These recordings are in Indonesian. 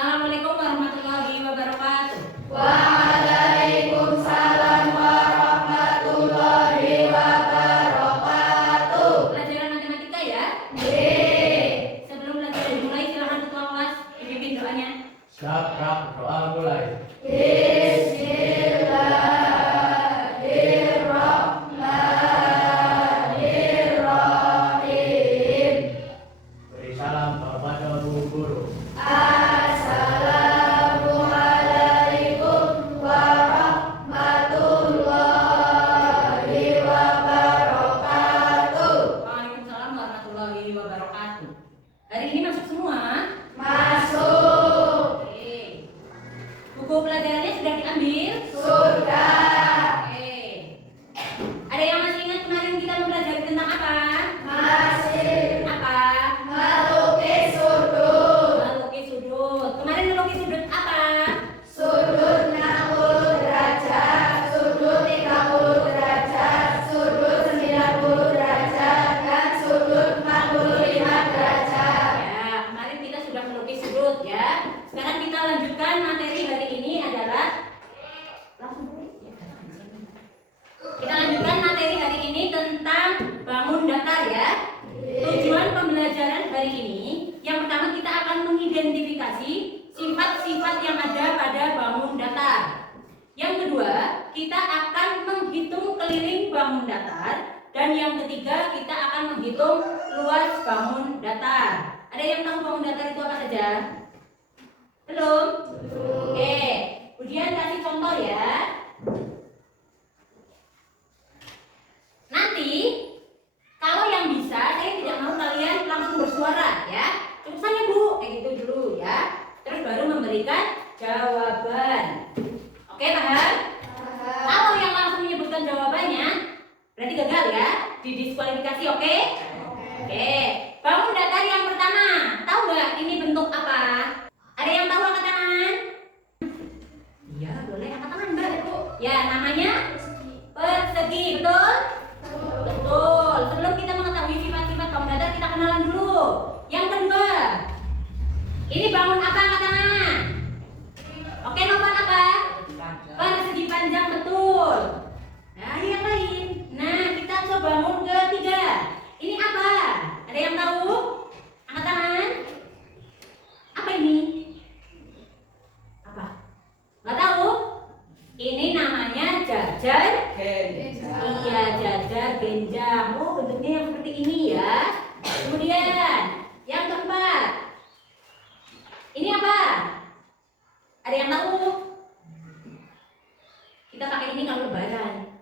Assalamualaikum warahmatullahi wabarakatuh. Waalaikumsalam warahmatullahi wabarakatuh. Pelajaran matematika ya. Sebelum pelajaran dimulai, silakan ketua kelas dipimpin doanya. Siap, doa mulai. Bismillahirrahmanirrahim. Beri salam kepada guru. Assalamualaikum warahmatullahi wabarakatuh. Waalaikumsalam warahmatullahi wabarakatuh. Hari ini masuk semua? Masuk. Oke. Buku pelajarannya sudah diambil? Sudah. Oke. Ada yang masih ingat kemarin kita mempelajari tentang apa? Masih. Apa? Melukis sudut. Melukis sudut. Kemarin melukis sudut apa? Sudut 60 derajat, sudut 30 derajat, sudut 90 derajat, dan sudut 45 derajat. Ya, kemarin kita sudah melukis sudut ya. Sekarang kita lanjutkan materi hari ini adalah kita lanjutkan materi hari ini tentang bangun datar ya. Tujuan pembelajaran hari ini, yang pertama kita akan mengidentifikasi sifat-sifat yang ada pada bangun datar. Yang kedua, kita akan menghitung keliling bangun datar. Dan yang ketiga, kita akan menghitung luas bangun datar. Ada yang tahu bangun datar itu apa saja? Belum? Oke, kemudian kasih contoh ya. Nanti kalau yang bisa, saya tidak mau kalian langsung bersuara ya. Cukup saja Bu, kayak gitu dulu ya. Terus baru memberikan jawaban. Oke, paham? Kalau yang langsung menyebutkan jawabannya, berarti gagal ya, didiskualifikasi, oke? Oke. Bangun datar yang pertama, tahu nggak ini bentuk apa? Ada yang tahu angkat tangan? Iya, boleh angkat tangan Mbak, Bu. Ya, namanya persegi, betul? Betul. Sebelum kita mengetahui sifat-sifat bangun datar, kita kenalan dulu. Yang kedua, ini bangun apa angkat tangan? Oke, Novan apa? Persegi panjang, betul. Nah, ini yang lain. Nah, kita coba bangun ketiga. Ini apa? Ada yang tahu? Angkat tangan. Apa ini? Apa? Nggak tahu? Ini namanya jajar. Iya, jajar genjang. Oh, bentuknya yang seperti ini ya. Kemudian, yang keempat. Ini apa? Ada yang tahu? Kita pakai ini kalau lebaran.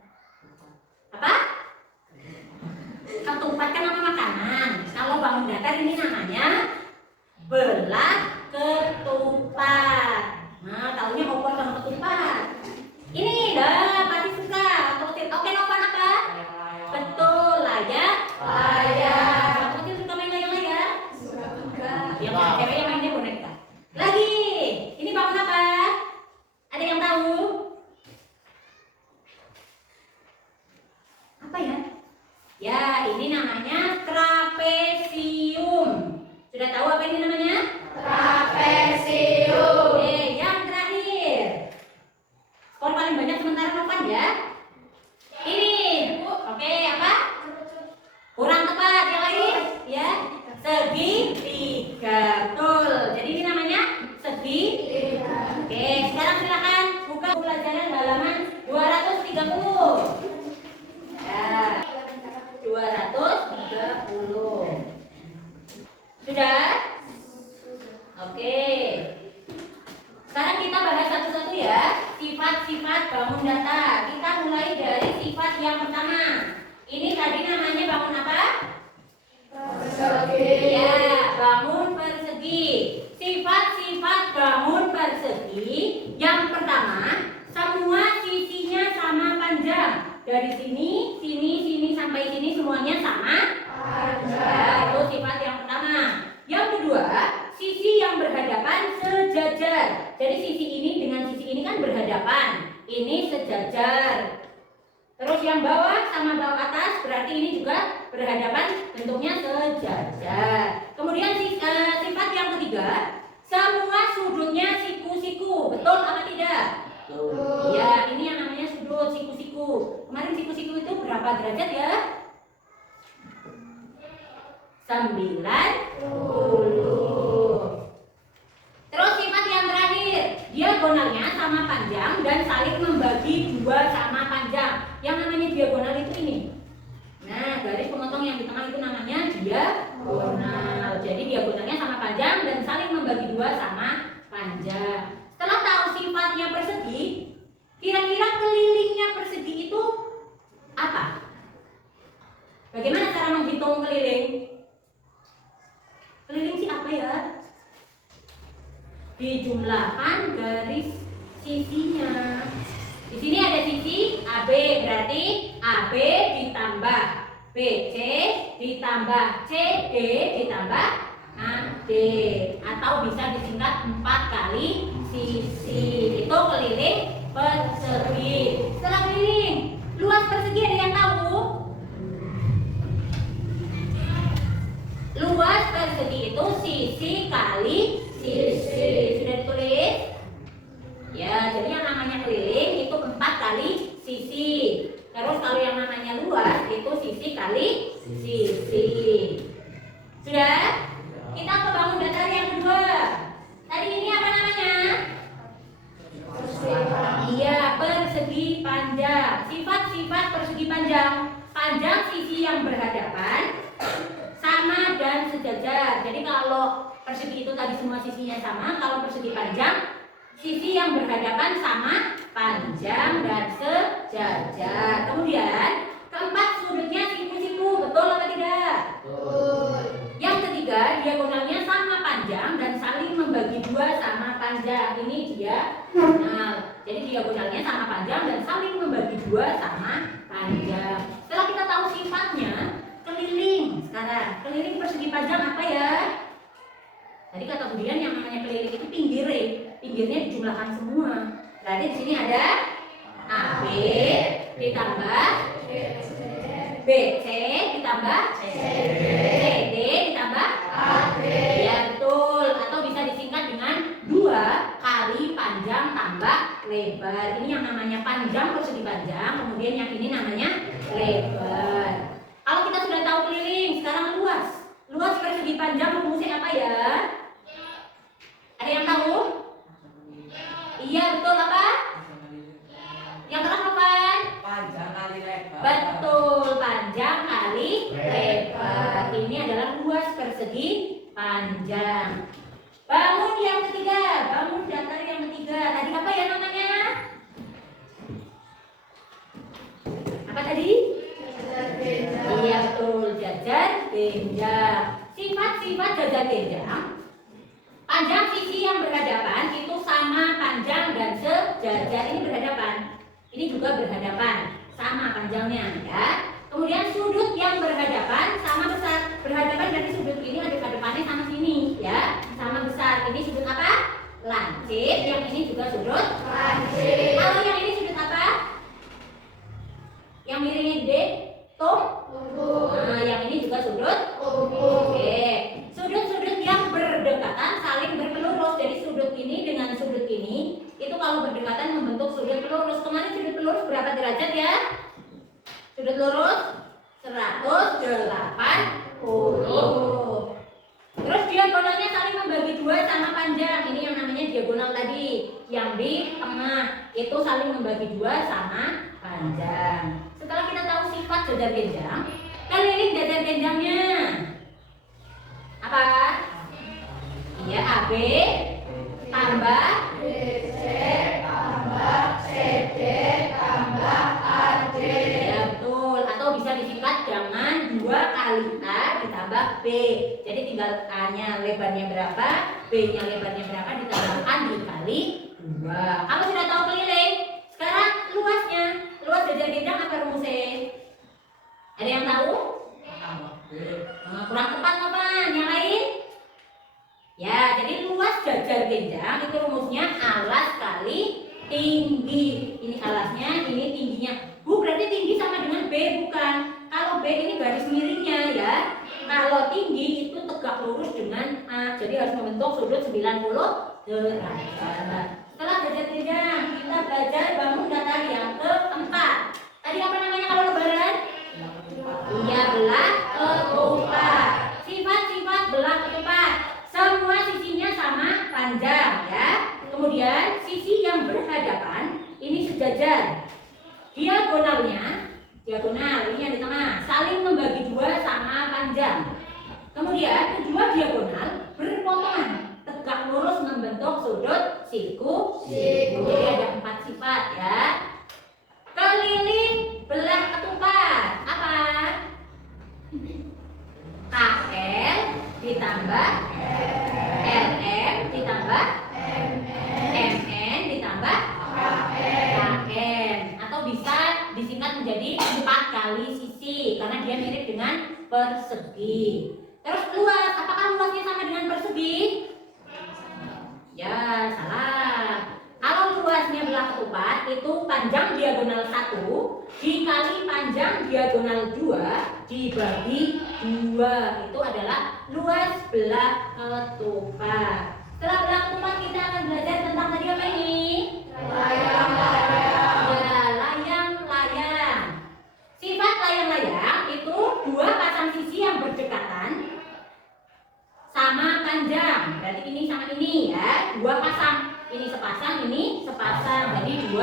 Apa? Ketupat kan nama makanan. Kalau bangun datar ini namanya belah ketupat. Nah, taunya opor sama ketupat. Ini dah pasti suka. Oke, Novan apa? Betul, layak. Kamu suka main layang-layang? Yang cewek yang mainnya boneka. Lagi, ini bangun apa? Ada yang tahu? Apa ya? Ya, ini namanya trapesium. Sudah tahu apa ini namanya? Trapesium. Oke, yang terakhir. Skor paling banyak sementara Novan ya. Ini, oke, apa? Kurang tepat, yang lain? Ya, segitiga. Betul. Jadi ini namanya segitiga. Oke, sekarang silakan buka pelajaran halaman 230. Ya, 230. Sudah? Oke. Sekarang kita bahas satu-satu ya. Sifat-sifat bangun datar. Kita mulai dari sifat yang pertama. Ini tadi namanya bangun apa? Persegi. Ya, bangun persegi. Sifat-sifat bangun persegi. Yang pertama, semua sisinya sama panjang. Dari sini, sini sampai sini semuanya sama panjang. Itu sifat yang pertama. Yang kedua, sisi yang berhadapan sejajar. Jadi sisi ini dengan sisi ini kan berhadapan. Ini sejajar. Terus yang bawah sama bawah atas berarti ini juga berhadapan, bentuknya sejajar. Kemudian sifat yang ketiga, semua sudutnya Terus sifat yang terakhir, diagonalnya sama panjang dan saling membagi dua sama panjang. Yang namanya diagonal itu ini. Nah, garis pemotong yang di tengah itu namanya diagonal. Jadi diagonalnya sama panjang dan saling membagi dua sama panjang. Setelah tahu sifatnya persegi, kira-kira kelilingnya persegi itu apa? Bagaimana cara menghitung keliling? Keliling sih apa ya? Dijumlahkan garis sisinya. Di sini ada sisi AB, berarti AB ditambah BC ditambah CD ditambah AD, atau bisa disingkat 4 kali sisi. Itu keliling persegi. Setelah keliling, luas persegi ada yang tahu? Luas persegi itu sisi kali sisi. Sudah ditulis? Ya, jadi yang namanya keliling itu 4 kali sisi. Terus kalau yang namanya luas itu sisi kali sisi. Sudah? Kita ke bangun datar yang kedua. Tadi ini apa namanya? Iya, persegi panjang. Sifat-sifat persegi panjang. Panjang sisi yang berhadapan, sama dan sejajar. Jadi kalau persegi itu tadi semua sisinya sama, kalau persegi panjang sisi yang berhadapan sama, panjang dan sejajar. Kemudian keempat, sudutnya siku-siku, betul apa tidak? Betul. Yang ketiga, diagonalnya sama panjang dan saling membagi dua sama panjang. Ini dia. Nah, jadi diagonalnya sama panjang dan saling membagi dua sama panjang. Setelah kita tahu sifatnya, keliling. Sekarang, keliling persegi panjang apa ya? Tadi kata Budian yang namanya keliling itu pinggirnya dijumlahkan semua. Berarti di sini ada AB ditambah BC ditambah CD ditambah AD. Ya betul. Atau bisa disingkat dengan 2 kali panjang tambah lebar. Ini yang namanya panjang persegi panjang. Kemudian yang ini namanya lebar. Kalau kita sudah tahu keliling, sekarang luas. Luas persegi panjang rumusnya apa ya? Ada yang tahu? Iya betul apa? Yang keras apa? Panjang kali lebar. Betul, panjang kali lebar. Ini adalah luas persegi panjang. Bangun yang ketiga, bangun datar yang ketiga. Tadi apa ya namanya? Apa tadi? Iya betul, jajar genjang. Sifat-sifat jajar genjang, panjang sisi yang berhadapan itu sama panjang dan sejajar. Ini berhadapan, ini juga berhadapan, sama panjangnya ya. Kemudian sudut yang berhadapan sama besar. Berhadapan berarti sudut ini ada hadapannya sama sini ya, sama besar. Ini sudut apa? Lancip. Yang ini juga sudut lancip. Kalau yang ini sudut apa? Yang miringnya D, tum. Nah, yang ini juga sudut. Oke. Sudut-sudut yang berdekatan saling berpelurus. Jadi sudut ini dengan sudut ini itu kalau berdekatan membentuk sudut pelurus. Kemarin sudut pelurus berapa derajat ya? Sudut lurus 180. Terus diagonalnya saling membagi dua sama panjang. Ini yang namanya diagonal tadi. Yang di tengah itu saling membagi dua sama panjang. Setelah kita tahu sifat jajar genjang, keliling jajar genjangnya apa? Iya, AB tambah BC tambah CD tambah AD. ya betul. Atau bisa disingkat dengan 2 kali A ditambah B. Jadi tinggal A-nya lebarnya berapa, B-nya lebarnya berapa ditambahkan dikali 2. Kamu sudah tahu keliling. Sekarang luasnya. Luas jajar genjang apa rumusnya? Ada yang tahu? Kurang tepat kapan? Yang lain? Ya, jadi luas jajar genjang itu rumusnya alas kali tinggi. Ini alasnya, ini tingginya. Bu, berarti tinggi sama dengan B bukan? Kalau B ini garis miringnya ya. Kalau tinggi itu tegak lurus dengan A. Jadi harus membentuk sudut 90 derajat. Setelah jajar genjang, kita belajar bangun datar yang keempat. Tadi apa namanya kalau lebaran? Iya, belah ketupat. Sifat-sifat Kemudian sisi yang berhadapan ini sejajar. Diagonalnya, diagonal ini yang di tengah, saling membagi dua sama panjang. Kemudian kedua diagonal berpotongan, tegak lurus membentuk sudut siku. Jadi ada 4 sifat ya. Keliling belah ketupat apa? KL ditambah LM ditambah MN ditambah KN, atau bisa disingkat menjadi 4 kali sisi karena dia mirip dengan persegi. Terus luas, apakah luasnya sama dengan persegi? Ya, salah. Kalau luasnya belah ketupat itu panjang diagonal 1 dikali panjang diagonal 2 dibagi 2. Itu adalah luas belah ketupat. Setelah belah ketupat kita akan belajar tentang tadi apa ini? Layang-layang. Ya, layang-layang. Sifat layang-layang itu 2 pasang sisi yang berdekatan sama panjang. Berarti ini sama ini ya, 2 pasang. Ini sepasang, ini sepasang. Jadi 2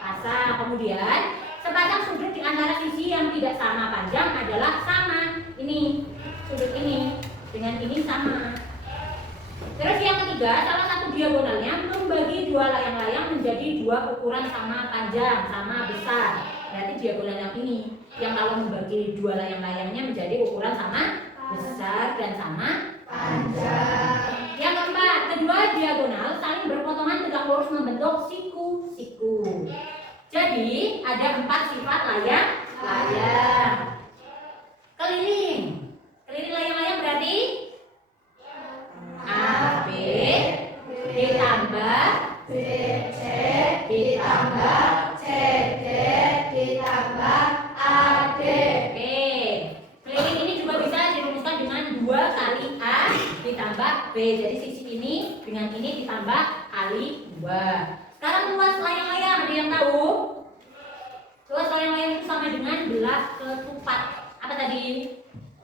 pasang. Kemudian sepasang sudut di antara sisi yang tidak sama panjang adalah sama. Ini sudut ini dengan ini sama. Terus yang ketiga, salah satu diagonalnya membagi 2 layang-layang menjadi 2 ukuran sama panjang, sama besar. Berarti diagonal yang ini yang kalau membagi 2 layang-layangnya menjadi ukuran sama besar dan sama Panjang. yang keempat, kedua diagonal saling berpotongan tegak lurus membentuk siku-siku. Jadi ada 4 sifat layang-layang. Keliling, keliling layang-layang berarti AB ditambah BC ditambah CD ditambah AD. Oke. Keliling ini juga bisa dirumuskan dengan 2 kali A ditambah B. Jadi sisi ini dengan ini ditambah kali 2. Sekarang luas layang-layang, ada yang tahu? Luas layang-layang itu sama dengan belah ketupat. Apa tadi?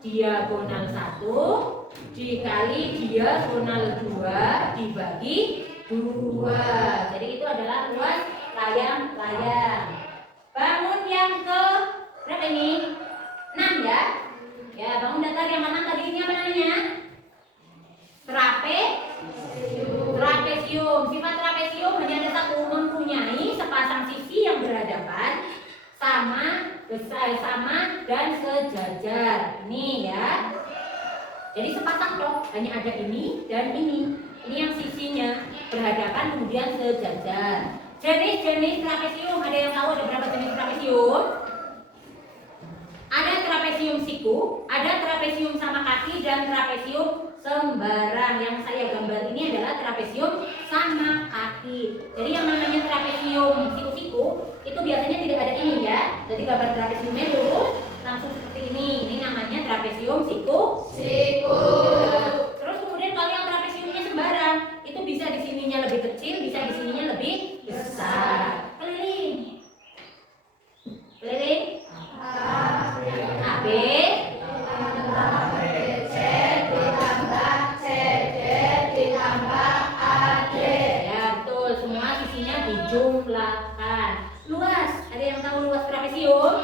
Diagonal 1 dikali diagonal 2 dibagi 2. Jadi itu adalah luas layang-layang. Bangun yang ke berapa ini? 6 ya? Ya, bangun datar yang mana tadi ini apa namanya? Trapesium. Sifat trapesium hanya ada satu, mempunyai sepasang sisi yang berhadapan sama, besar, sama dan sejajar. Ini ya. Jadi sepasang toh, hanya ada ini dan ini. Ini yang sisinya berhadapan kemudian sejajar. Jenis-jenis trapesium, ada yang tahu ada berapa jenis trapesium? Ada trapesium siku, ada trapesium sama kaki dan trapesium sembarang. Yang saya gambar ini adalah trapesium sama kaki. Jadi yang namanya trapesium siku-siku itu biasanya tidak ada ini ya. Jadi gambar trapesiumnya lurus langsung seperti ini. Ini namanya trapesium siku. Terus kemudian kalau yang trapesiumnya sembarang itu bisa di sininya lebih kecil, bisa di sininya lebih besar. Keliling. Keliling. AB ditambah BC ditambah CD ditambah AD. ya betul, semua sisinya dijumlahkan. Luas, ada yang tahu luas trapesium?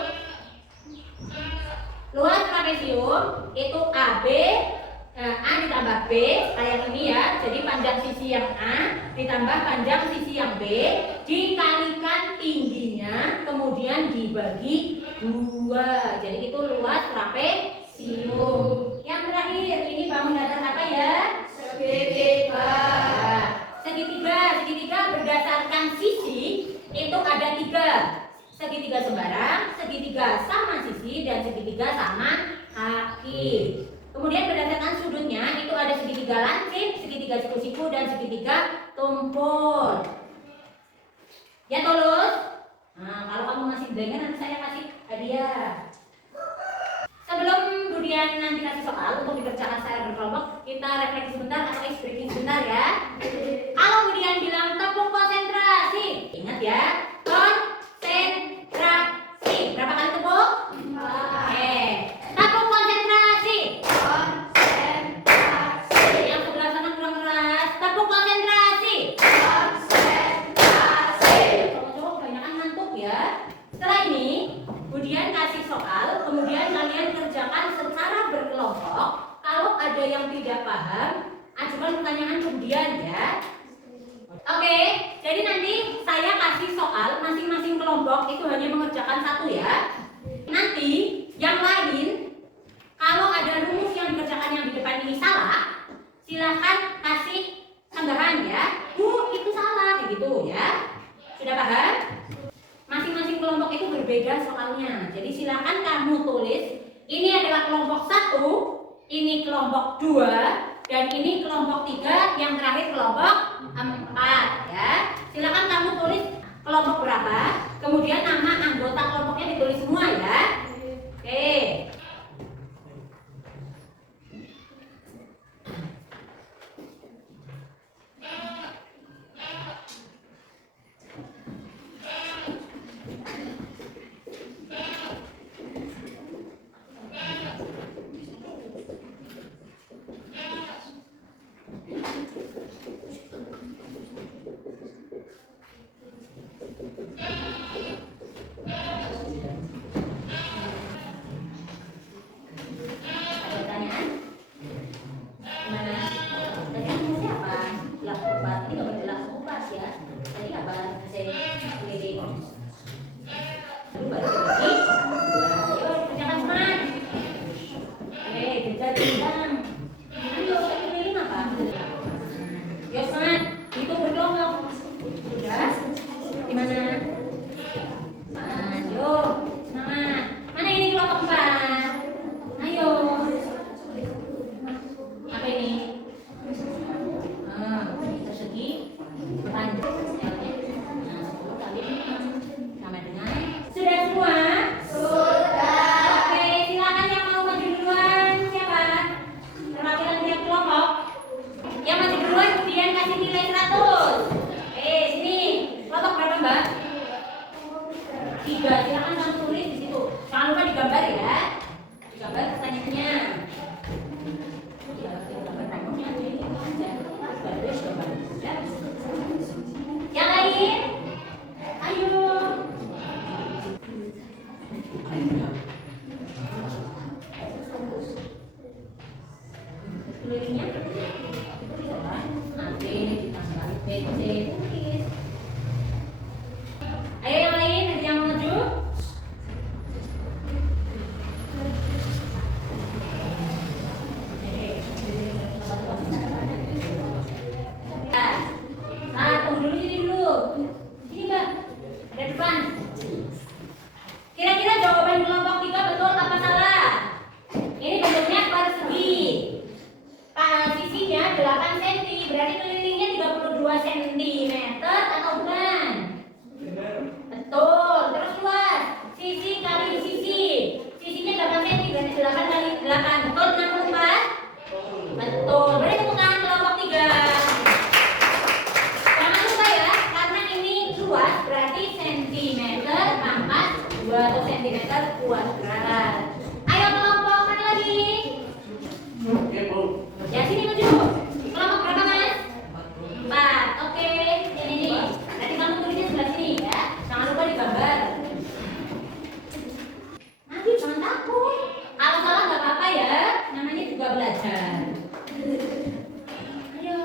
Luas trapesium itu AB A ditambah B kayak ini ya. Jadi panjang sisi yang A ditambah panjang sisi yang B dikalikan tingginya kemudian dibagi 2. Jadi itu luas trapesium. Yang terakhir ini bangun datar apa ya? Segitiga. Segitiga berdasarkan sisi itu ada 3. Segitiga sembarang, segitiga sama sisi dan segitiga sama kaki. Kemudian berdasarkan sudutnya itu ada segitiga lancip, segitiga siku-siku dan segitiga tumpul. Ya tulus? Nah, kalau kamu masih dengar nanti saya kasih hadiah. Sebelum Budian nanti kasih soal untuk dikerjakan secara berkelompok, kita refleksi sebentar atau ice breaking sebentar ya. Kalau Budian bilang tepuk konsentrasi, ingat ya, konsentrasi. Berapa kali tepuk? 4. Tepuk konsentrasi. Konsentrasi. Yang sebelah sana kurang keras. Tepuk konsentrasi. Konsentrasi. Oke, jadi nanti saya kasih soal masing-masing kelompok itu hanya mengerjakan satu ya. Nanti yang lain kalau ada rumus yang dikerjakan yang di depan ini salah, silahkan kasih tanggapan ya. Bu, itu salah kayak gitu ya. Sudah paham? Masing-masing kelompok itu berbeda soalnya. Jadi silahkan kamu tulis ini adalah kelompok 1, ini kelompok 2, dan ini kelompok 3, yang terakhir kelompok 4 ya. Silakan kamu tulis kelompok berapa, kemudian nama anggota kelompoknya ditulis semua ya. Oke. Ada pertanyaan? Gimana? Tadi hasilnya apa? Gelas obat. Ini nggak bergelas obat ya. Tadi apa? Hasil keliling. Lalu baru lagi. Ayo kerjakan semua. Oke, jeda bintang. Ayo keliling apa? Yuk semangat. Itu berkelompok. Sudah? Gimana? Ayo, semangat. Mana ini kelompok 4? Ayo. Apa ini? Persegi panjang selnya. Nah, 10 kali 6 sama dengan. Sudah semua? Sudah. Oke, silakan yang mau maju duluan. Siapa? Perwakilan tiap kelompok. Yang maju duluan kemudian kasih nilai 100. Sini. Kelompok berapa, Mbak? 3. Silakan kamu tulis di situ. Jangan lupa digambar ya. Digambar pertanyaannya. Ya, digambar nomornya ini aja. Baru digambar. Ya. Yang lain? Ayo. Kelilingnya. Nanti ditambah BC tulis. Ayo yang lain, ada yang mau maju? Tunggu dulu sini dulu. Sini Mbak, ada depan. Kira-kira jawaban kelompok 3 betul apa salah? Ini bentuknya persegi. Sisinya 8 cm, berarti kelilingnya 32 cm atau bukan? Betul, terus luas. Sisi kali sisi. Sisinya 8 cm, berarti 8 kali 8. Betul 64? Betul, berarti temukan kelompok 3. Jangan lupa ya, karena ini luas berarti sentimeter pangkat 2 atau sentimeter kuadrat. Ayo kelompok mana lagi? Oke, Bu. Ya sini maju. Kelompok berapa Mas? 4. Oke, ini. Nanti kamu tulisnya sebelah sini ya. Jangan lupa digambar. Nanti jangan takut. Kalau salah nggak apa-apa ya. Namanya juga belajar. Ayo.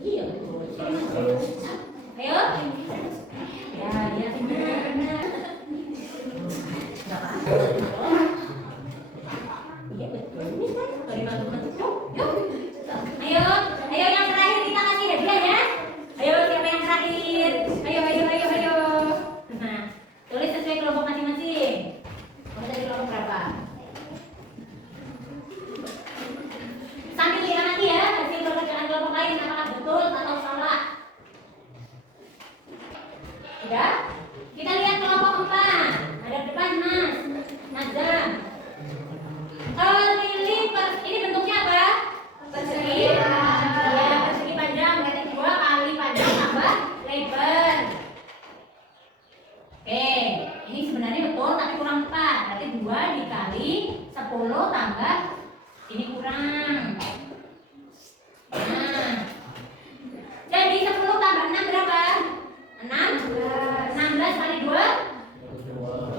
Iya betul. Sini maju. Ayo. Ya, lihat benar. Nggak apa-apa. Iya betul. Ini kan dari masuk-masuk. Yuk. Ayo, ayo yang terakhir kita kasih hadiah ya. Ayo siapa yang terakhir? Ayo. Nah, tulis sesuai kelompok masing-masing. Kamu dari kelompok berapa? Sambil lihat nanti ya hasil pekerjaan kelompok lain apakah betul atau salah. Sudah? Kita lihat kelompok 4. Ada depan Mas. Nazam. Ini bentuknya apa? Persegi. Ya, persegi panjang berarti 2 kali panjang tambah lebar. Oke, ini sebenarnya betul tapi kurang 4. Berarti 2 dikali 10 tambah ini kurang. Nah. Jadi 10 tambah 6 berapa? 16 kali 2?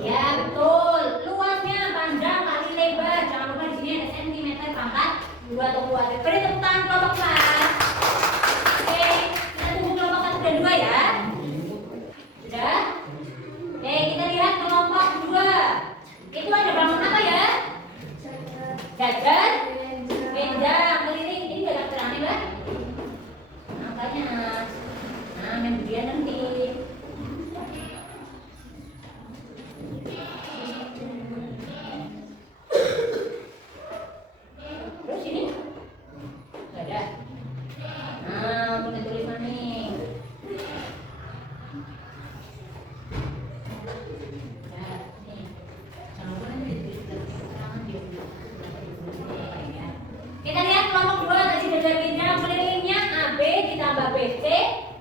Ya, betul. Luasnya panjang kali lebar. Jangan lupa di sini ada sentimeter pangkat 2 atau kuadrat. Beri tepuk tangan kelompok 4. Oke,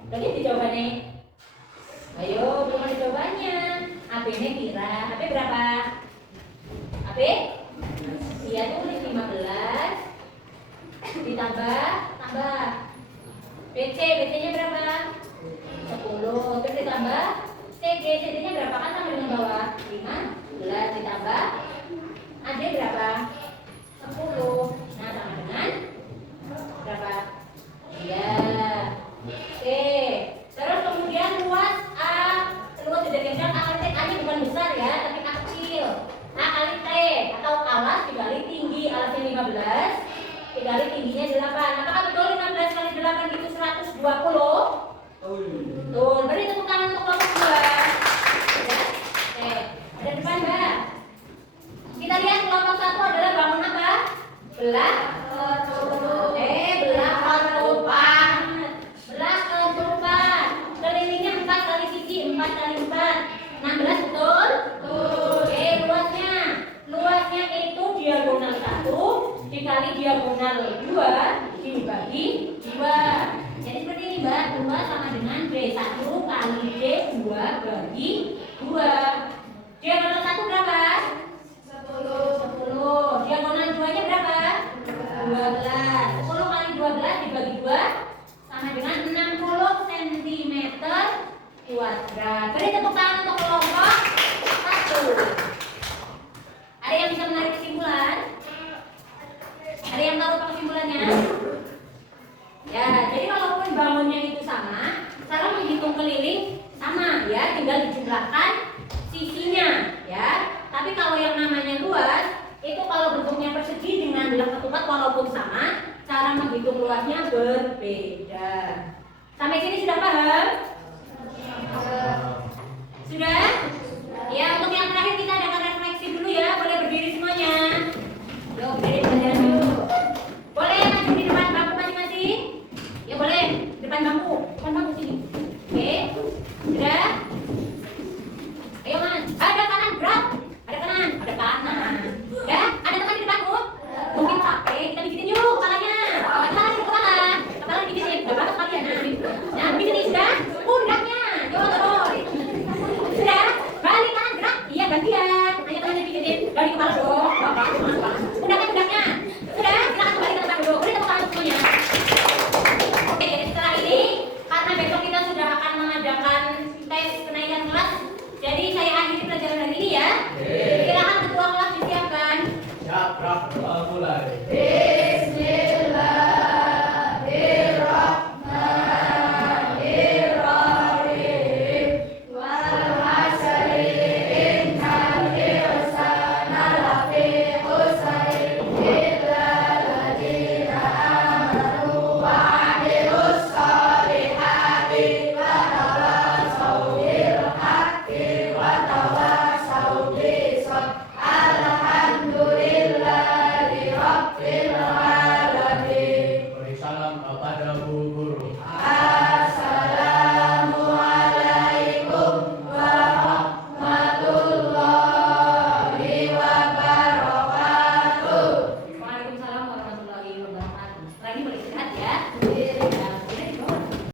Udah lihat di jawabannya? Ayo, belum ada jawabannya. AB-nya kira. AB berapa? AB? Iya tulis 15 ditambah BC-nya berapa? 10. Terus ditambah CG-nya berapa kan sama dengan bawah? 15 ditambah AD berapa? 10. Nah, sama dengan berapa? Iya. Oke. Terus kemudian luas A. Luas tidak kencang A kali T. A-nya bukan besar ya, tapi kecil. A kali T atau alas dikali tinggi. Alasnya 15 dikali tingginya 8. Apakah betul 15 kali 8 itu 120? Betul. Beri tepuk tangan untuk kelompok 2. Ya. Oke. Ada depan, Mbak. Kita lihat kelompok 1 adalah bangun apa? Belah ketupat. Belah ketupat. Kelilingnya 4 kali sisi, 4 kali 4. 16 betul? Oke, luasnya itu diagonal 1 dikali diagonal 2 dibagi 2. Jadi seperti ini, Mbak. 2 sama dengan B1 kali D2 bagi 2. Diagonal 1 berapa? 10. Diagonal 2-nya berapa? 12. 10 kali 12 dibagi 2 sama dengan 60 cm kuadrat. Beri tepuk tangan untuk kelompok 1. Ada yang bisa menarik kesimpulan? Ada yang tahu apa kesimpulannya? Ya, jadi walaupun bangunnya itu sama, cara menghitung keliling sama ya, tinggal dijumlahkan sisinya ya. Tapi kalau yang namanya luas, itu kalau bentuknya persegi dengan belah ketupat walaupun sama, cara menghitung luasnya berbeda. Sampai sini sudah paham? Sudah? Ya, untuk yang terakhir kita adakan refleksi dulu ya. Boleh berdiri semuanya. Yuk, berdiri belajar dulu. Boleh maju di depan bangku masing-masing? Ya boleh, depan bangku.